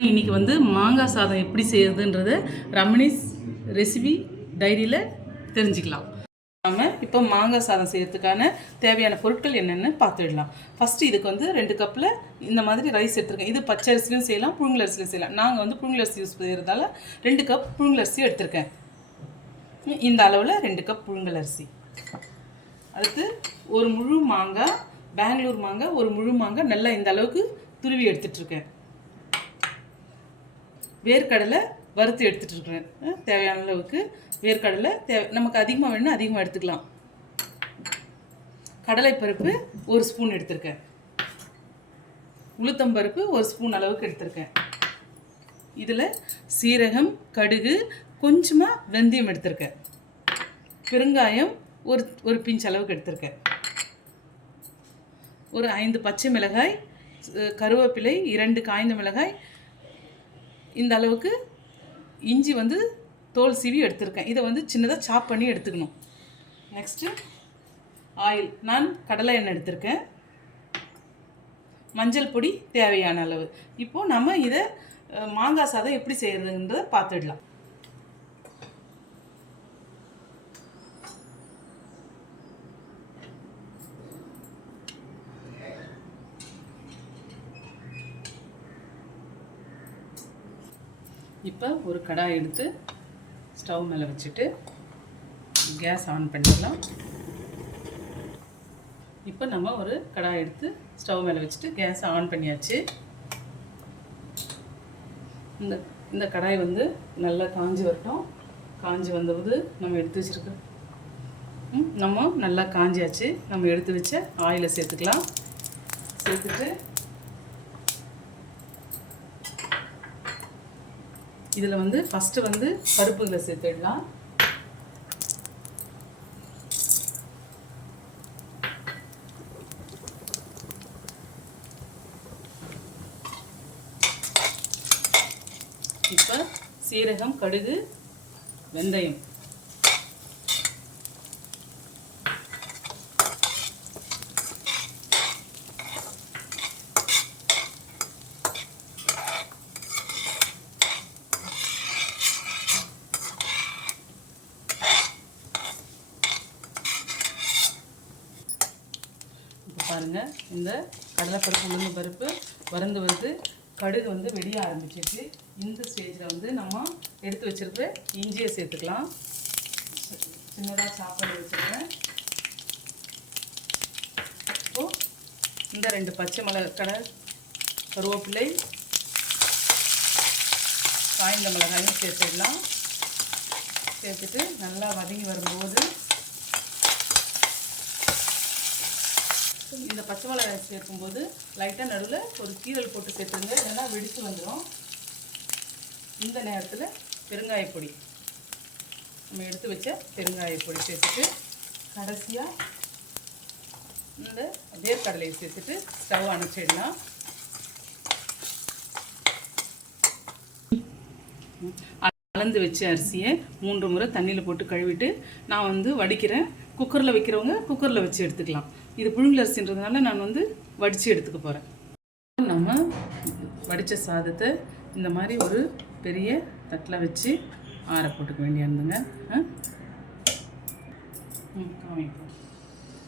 இன்றைக்கி வந்து மாங்காய் சாதம் எப்படி செய்யறதுன்றத ரமணிஸ் ரெசிபி டைரியில் தெரிஞ்சுக்கலாம். நாம் இப்போ மாங்காய் சாதம் செய்கிறதுக்கான தேவையான பொருட்கள் என்னென்னு பார்த்துடலாம். ஃபஸ்ட்டு இதுக்கு வந்து 2 கப்பில் இந்த மாதிரி ரைஸ் எடுத்துருக்கேன். இது பச்சை அரிசிலையும் செய்யலாம், புழுங்கலரிசிலையும் செய்யலாம். நாங்கள் வந்து புழுங்கலரிசி யூஸ் பண்ணுறதால 2 கப் புழுங்கலரிசி எடுத்திருக்கேன். இந்த அளவில் 2 கப் புழுங்கலரிசி. அடுத்து ஒரு முழு மாங்காய், பெங்களூர் மாங்காய், ஒரு முழு மாங்காய் நல்லா இந்த அளவுக்கு துருவி எடுத்துகிட்ருக்கேன். வேர்க்கடலை வறுத்து எடுத்துகிட்டு இருக்கிறேன். தேவையான அளவுக்கு வேர்க்கடலை நமக்கு அதிகமாக வேணும்னா அதிகமாக எடுத்துக்கலாம். கடலைப்பருப்பு 1 ஸ்பூன் எடுத்திருக்கேன். உளுத்தம்பருப்பு 1 ஸ்பூன் அளவுக்கு எடுத்திருக்கேன். இதில் சீரகம், கடுகு, கொஞ்சமாக வெந்தயம் எடுத்திருக்கேன். பெருங்காயம் ஒரு பிஞ்ச் அளவுக்கு எடுத்திருக்கேன். ஒரு 5 பச்சை மிளகாய், கருவேப்பிலை, 2 காய்ந்த மிளகாய், இந்த அளவுக்கு இஞ்சி வந்து தோல் சீவி எடுத்திருக்கேன். இதை வந்து சின்னதாக சாப் பண்ணி எடுத்துக்கணும். நெக்ஸ்ட்டு ஆயில், நான் கடலை எண்ணெய் எடுத்திருக்கேன். மஞ்சள் பொடி தேவையான அளவு. இப்போது நம்ம இதை மாங்காய் சாதம் எப்படி செய்கிறதுன்றதை பார்த்துடலாம். இப்போ ஒரு கடாய் எடுத்து ஸ்டவ் மேலே வச்சுட்டு கேஸ் ஆன் பண்ணிடலாம். இப்போ நம்ம ஒரு கடாய் எடுத்து ஸ்டவ் மேலே வச்சுட்டு கேஸ் ஆன் பண்ணியாச்சு. இந்த கடாய் வந்து நல்லா காஞ்சி வரட்டும். காஞ்சி வந்தபோது நம்ம எடுத்து வச்சுருக்கோம். நம்ம நல்லா காஞ்சியாச்சு. நம்ம எடுத்து வச்ச ஆயிலை சேர்த்துக்கலாம். சேர்த்துட்டு இதில் வந்து ஃபஸ்ட்டு வந்து பருப்புகளை சேர்த்துடலாம். இப்போ சீரகம், கடுகு, வெந்தயம், பாருங்கள். இந்த கடலைப்பருப்பு, உளுந்து பருப்பு வறந்து வருது. கடுகு வந்து வெடிய ஆரம்பிச்சிச்சு. இந்த ஸ்டேஜில் வந்து நம்ம எடுத்து வச்சுருக்க இஞ்சியை சேர்த்துக்கலாம். சின்னதாக சாப் பண்ணி வச்சுருக்கேன். இப்போது இந்த 2 பச்சை மிளகாய், கருவேப்பிலை, காய்ந்த மிளகாயும் சேர்த்துடலாம். சேர்த்துட்டு நல்லா வதங்கி வரும்போது இந்த பச்சை மிளகாய் சேர்க்கும்போது லைட்டாக நடுவில் ஒரு கீரல் போட்டு சேர்த்துருங்க, இல்லைன்னா வெடித்து வந்துடும். இந்த நேரத்தில் பெருங்காயப்பொடி, நம்ம எடுத்து வச்ச பெருங்காயப்பொடி சேர்த்துட்டு கடைசியாக இந்த வேர்க்கடலையை சேர்த்துட்டு ஸ்டவ் அணைச்சிடலாம். கலந்து வச்ச அரிசியை 3 முறை தண்ணியில் போட்டு கழுவிட்டு நான் வந்து வடிக்கிறேன். குக்கரில் வைக்கிறவங்க குக்கரில் வச்சு எடுத்துக்கலாம். இது புழுங்கலரிசின்றதுனால நான் வந்து வடித்து எடுத்துக்க போகிறேன். நம்ம வடித்த சாதத்தை இந்த மாதிரி ஒரு பெரிய தட்டில் வச்சு ஆற போட்டுக்க வேண்டியிருந்துங்க. காமிப்போம்.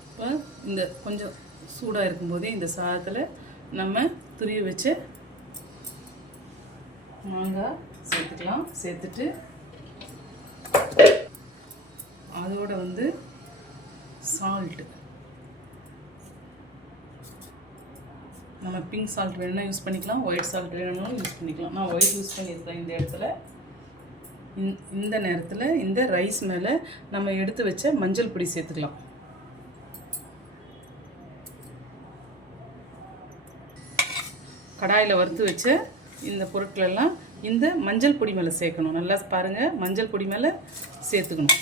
இப்போ இந்த கொஞ்சம் சூடாக இருக்கும்போதே இந்த சாதத்தில் நம்ம துருவி வச்ச மாங்காய் சேர்த்துக்கலாம். சேர்த்துட்டு அதோட வந்து சால்ட்டு, நம்ம பிங்க் சால்ட் வேணும்னா யூஸ் பண்ணிக்கலாம், ஒயிட் சால்ட் வேணும்னாலும் யூஸ் பண்ணிக்கலாம். நான் ஒயிட் யூஸ் பண்ணியிருக்கேன் இந்த இடத்துல. இந்த நேரத்தில் இந்த ரைஸ் மேலே நம்ம எடுத்து வச்ச மஞ்சள் பொடி சேர்த்துக்கலாம். கடாயில் வறுத்து வச்ச இந்த பொருட்களெல்லாம் இந்த மஞ்சள் பொடி மேலே சேர்க்கணும். நல்லா பாருங்கள், மஞ்சள் பொடி மேலே சேர்த்துக்கணும்.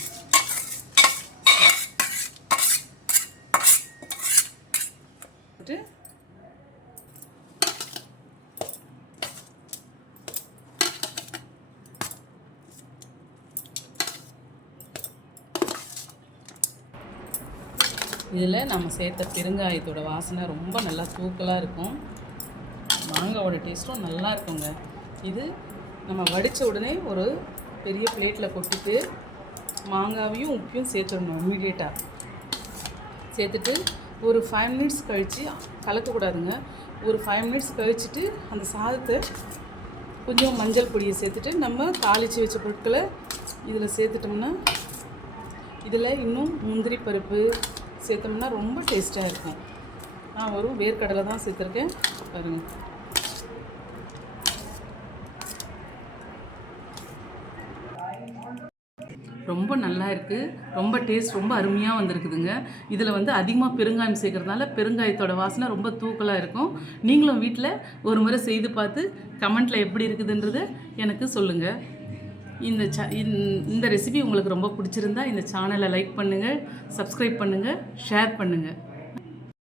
இதில் நம்ம சேர்த்த பெருங்காயத்தோட வாசனை ரொம்ப நல்லா தூக்கலாக இருக்கும். மாங்காவோட டேஸ்ட்டும் நல்லா இருக்குங்க. இது நம்ம வடித்த உடனே ஒரு பெரிய பிளேட்டில் கொட்டிட்டு மாங்காவையும் உப்பையும் சேர்த்துடணும். இமீடியட்டாக சேர்த்துட்டு ஒரு 5 மினிட்ஸ் கழித்து, கலக்கக்கூடாதுங்க, ஒரு 5 மினிட்ஸ் கழிச்சுட்டு அந்த சாதத்தை கொஞ்சம் மஞ்சள் பொடியை சேர்த்துட்டு நம்ம தாளித்து வச்ச பொருட்களை இதில் சேர்த்துட்டோம்னா, இதில் இன்னும் முந்திரி பருப்பு சேர்த்தோம்னா ரொம்ப டேஸ்ட்டாக இருக்கும். நான் ஒரு வேர்க்கடலை தான் சேர்த்துருக்கேன் பாருங்கள். ரொம்ப நல்லா இருக்குது, ரொம்ப டேஸ்ட் ரொம்ப அருமையாக வந்திருக்குதுங்க. இதில் வந்து அதிகமாக பெருங்காயம் சேர்க்குறதுனால பெருங்காயத்தோட வாசனை ரொம்ப தூக்கலாக இருக்கும். நீங்களும் வீட்டில் ஒரு முறை செய்து பார்த்து கமெண்ட்டில் எப்படி இருக்குதுன்றதை எனக்கு சொல்லுங்கள். இந்த ரெசிபி உங்களுக்கு ரொம்ப பிடிச்சிருந்தா இந்த சேனலை லைக் பண்ணுங்கள், சப்ஸ்கிரைப் பண்ணுங்கள், ஷேர் பண்ணுங்கள்.